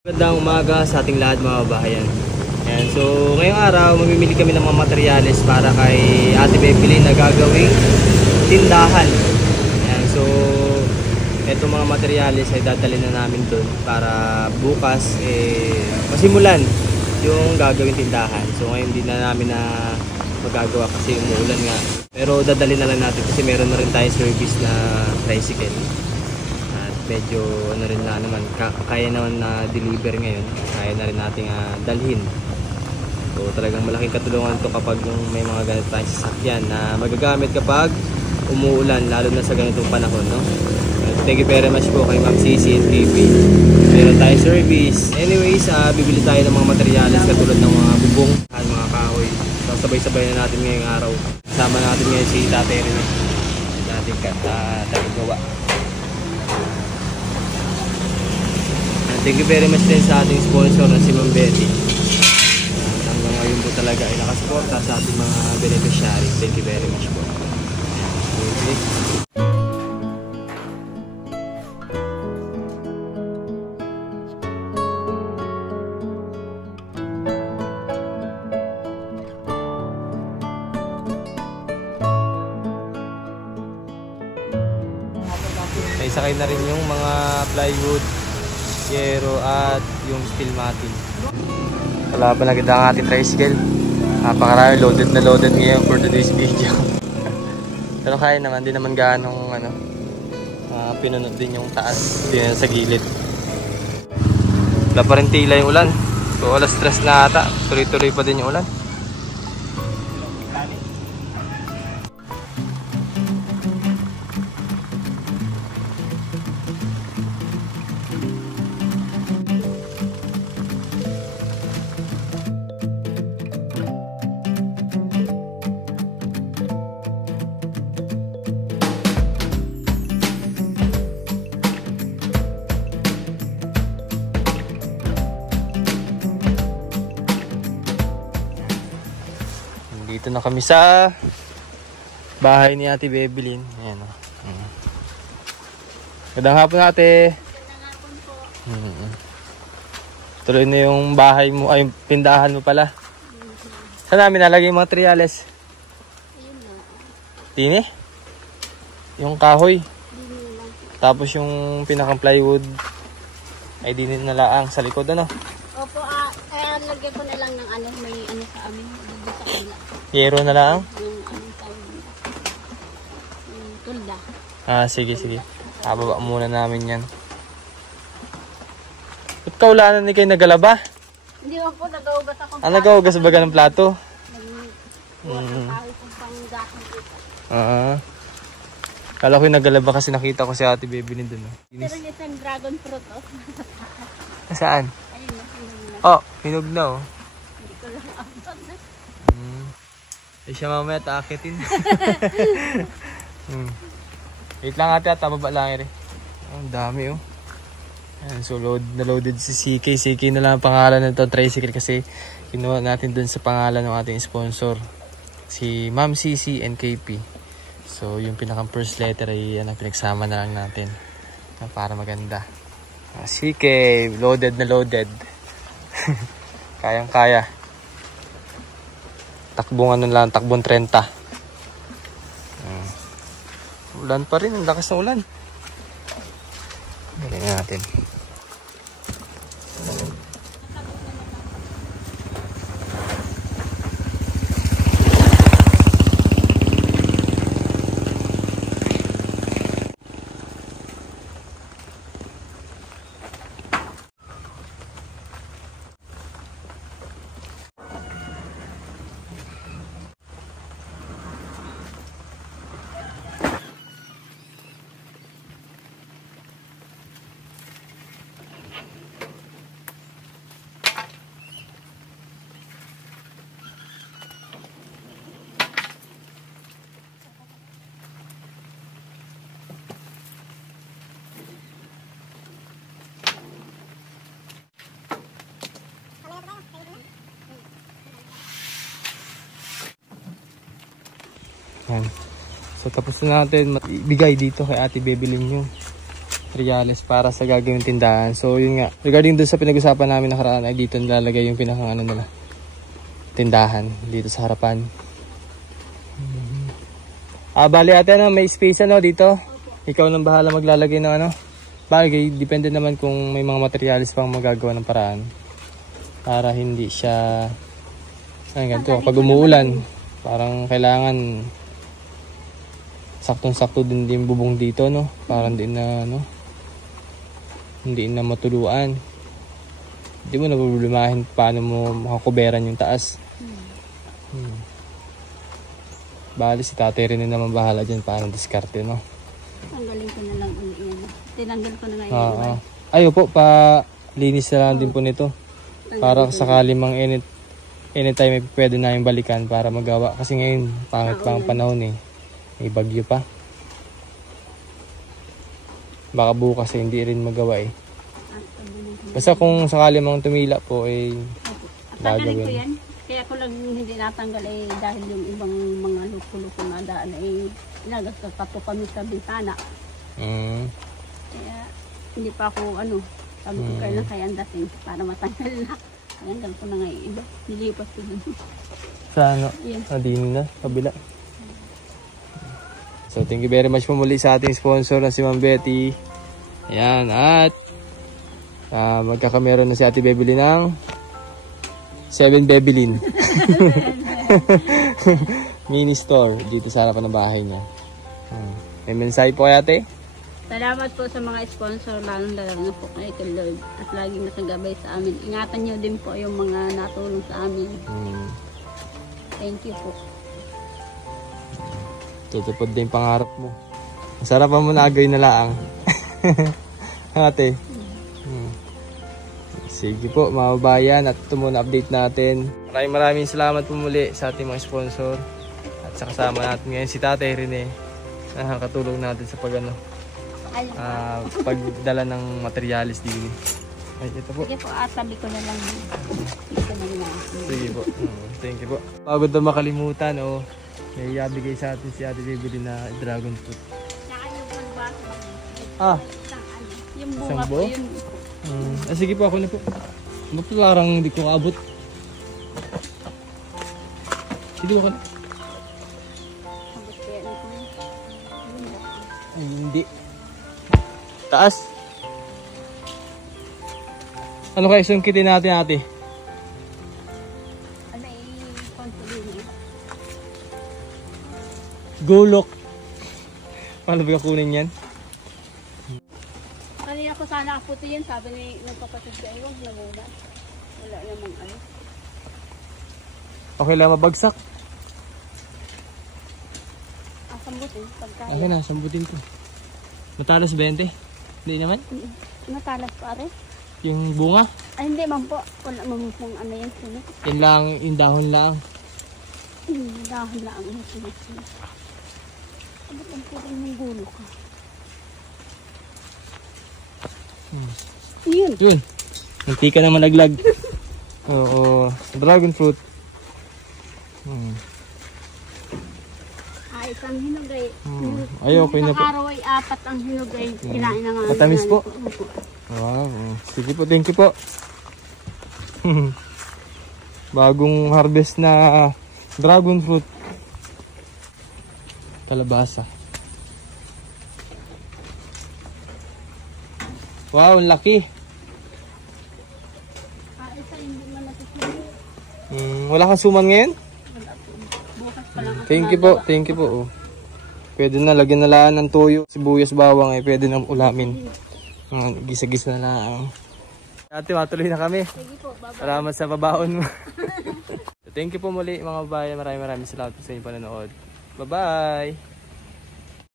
Magandang umaga sa ating lahat mga kabahayan. Ayan, so ngayong araw mamimili kami ng mga materyales para kay Ate Bebelyn na gagawing tindahan. Ayan, so itong mga materyales ay dadalhin na namin doon para bukas masimulan yung gagawing tindahan. So ngayon hindi na namin na magagawa kasi umuulan nga. Pero dadalhin na lang natin kasi meron na rin tayong service na tricycle. Medyo ano rin na naman, kaya naman na deliver ngayon, kaya na rin nating dalhin. So talagang malaking katulungan to kapag yung may mga ganito tayong sasakyan na magagamit kapag umuulan, lalo na sa ganitong panahon, no? Thank you very much po kay Ma'am Cici and KP. Meron tayong service. Anyways, bibili tayo ng mga materyales katulad ng mga bubong at mga kahoy. So sabay-sabay na natin ngayong araw. Kasama natin ngayon si Tate rin natin tagagawa. Thank you very much din sa ating sponsor na si Ma'am Betty. Hanggang ngayon po talaga ay nakasuporta sa ating mga beneficiary. Thank you very much po. Okay. Isakay na rin yung mga plywood, yero at yung steel matting. Kalaban na kita ang ating tricycle. Napakarami, loaded na loaded ngayon for today's video. Pero kaya naman, di naman ganong pinunod din yung taas din sa gilid. Wala pa rin tila yung ulan. So alas 3 na ata, tuloy-tuloy pa din yung ulan. Dito na kami sa bahay ni Ate Bebelyn. Ayan o. Magandang hapon, Ate. Magandang hapon po. Tuloy na yung bahay mo, ay yung tindahan mo pala. Saan namin nalagay yung mga materials? Ayun na. Tini? Yung kahoy. Dini lang. Tapos yung pinakang plywood ay dinin na laang sa likod, ano? Opo, lagyan ko na lang ng may sa amin. Dito sa kanila. Yero na laang? Yung tawag nila. Yung tulda. Sige, sige. Baba muna namin yan. Ba't kaulanan ni kayo nagalaba? Hindi mo po, nag-augas ako. Nag-augas ba ng plato? Nag-uwas ang kahoy kung pang-gaking dito. Kala ko yung nagalaba kasi nakita ko si Ate Bebelyn dun. Pero yung isang dragon fruit, oh. Saan? Ayun na, hinog na. Oh, hinog na, oh. Hindi ko lang abot na. Siya mamaya taakitin. Wait lang ate at baba lang rin. Ang dami oh. Ayan, so loaded si CK. CK na lang ang pangalan nito tricycle kasi kinuha natin dun sa pangalan ng ating sponsor. Si Ma'am Cici and KP. So yung pinakang first letter ay pinagsama na lang natin para maganda. CK, loaded na loaded. Kayang kaya. Takbong lang, takbong 30. Ulan pa rin, ang lakas ng ulan. Galing natin. Yan. So tapos na natin ibigay dito kay Ate Bebelyn yung materials para sa gagawing tindahan. So yun nga, regarding dun sa pinag-usapan namin nakaraan ay dito nilalagay yung pinakang ano nila, tindahan dito sa harapan. Bali ate, ano, may space ano dito? Ikaw nang bahala maglalagay ng ano? Bagay, depende naman kung may mga materials pang magagawa ng paraan para hindi siya ganito. Pag umuulan, parang kailangan saktong-sakto din yung bubong dito, no? Parang din na ano, hindi na matuluan. Hindi mo na problemahin paano mo makakuberan yung taas. Bali si tatay rin naman bahala dyan paano diskarte, no? Tanggalin ko na lang ulit yan. Tinanggal ko na ngayon. Ayo po, pa linis na lang din po nito. Para sakali mang anytime pwede na yung balikan para magawa. Kasi ngayon, pangit pa ang panahon eh. May bagyo pa. Baka bukas eh, hindi rin magawa eh. Basta kung sakali mang tumila po eh, tanggalin ko yan. Kaya ko lang hindi natanggal eh dahil yung ibang mga luko-luko na daan eh inagastos pa po kami sa bintana. Kaya hindi pa ako ano, sabi ko kailan kaya ang dating para matanggal na. Tanggal ko na nga yung iba. Nilipas ko dun. Sa ano? Din na, kabila. So thank you very much po muli sa ating sponsor na si Ma'am Betty. Ayan, at magkakameron na si Ate Bebeli ng 7 Bebelin mini store dito sa harapan ng bahay niya. May mensahe po kay ate? Salamat po sa mga sponsor, lalong na po kay Lord at laging nakagabay sa amin. Ingatan nyo din po yung mga natulong sa amin. Thank you po. Tutupad din pangarap mo. Masarap mo na agay na laang. Ate. Sige po mga bayan, at ito muna update natin. Maraming salamat po muli sa ating mga sponsor. At sa kasama natin ngayon si Tatay Rene. Nakakatulong natin sa pagdala ng materialis din. Ay, ito po. Sige po, sabi ko na lang. Sige po. Thank you po. Bago na makalimutan, may ibigay sa atin si Ate Bebeli na dragon fruit. Saka yung pagbaso. Yung bunga Isang po buo? yun. Sige po, ako na po. Parang hindi ko kaabot. Hindi ko ka na. Ay, hindi. Taas. Ano kayo sungkitin natin, ate? Ano i-control Gulok. Paano ba kunin yan? Kanina ko sana kaputi yun, sabi ni nagpapatid ka iwag na muna. Wala namang ano. Okay lang mabagsak. Sambutin, pagkaya. Okay na, sambutin ko. Matalas 20? Hindi naman? Matalas pa rin. Yung bunga? Ay hindi man po, wala man pong ano yan sunod. Yan lang, yung dahon lang. Dahon lang ang sunod. Ano ang pwede ng gulo ka? Yun. Yun. Hindi ka na malaglag. Oo. Dragon fruit. Isang hinugay. Ay, okay na po. Araw ay 4 ang hinugay. Kinain na nga. Matamis po. Wow. Sige po, thank you po. Bagong harvest na dragon fruit. Kalabasa. Wow, laki. Wala kang suman ngayon? Thank you po, thank you po. Pwede na, lagyan na lang ng toyo, sibuyas, bawang, pwede na ulamin. Gisa-gisa na lang. Ate, matuloy na kami. Sige po, bye-bye. Salamat sa babaon mo. Thank you po muli mga bayan. Maraming salamat po sa inyong panonood. Bye-bye!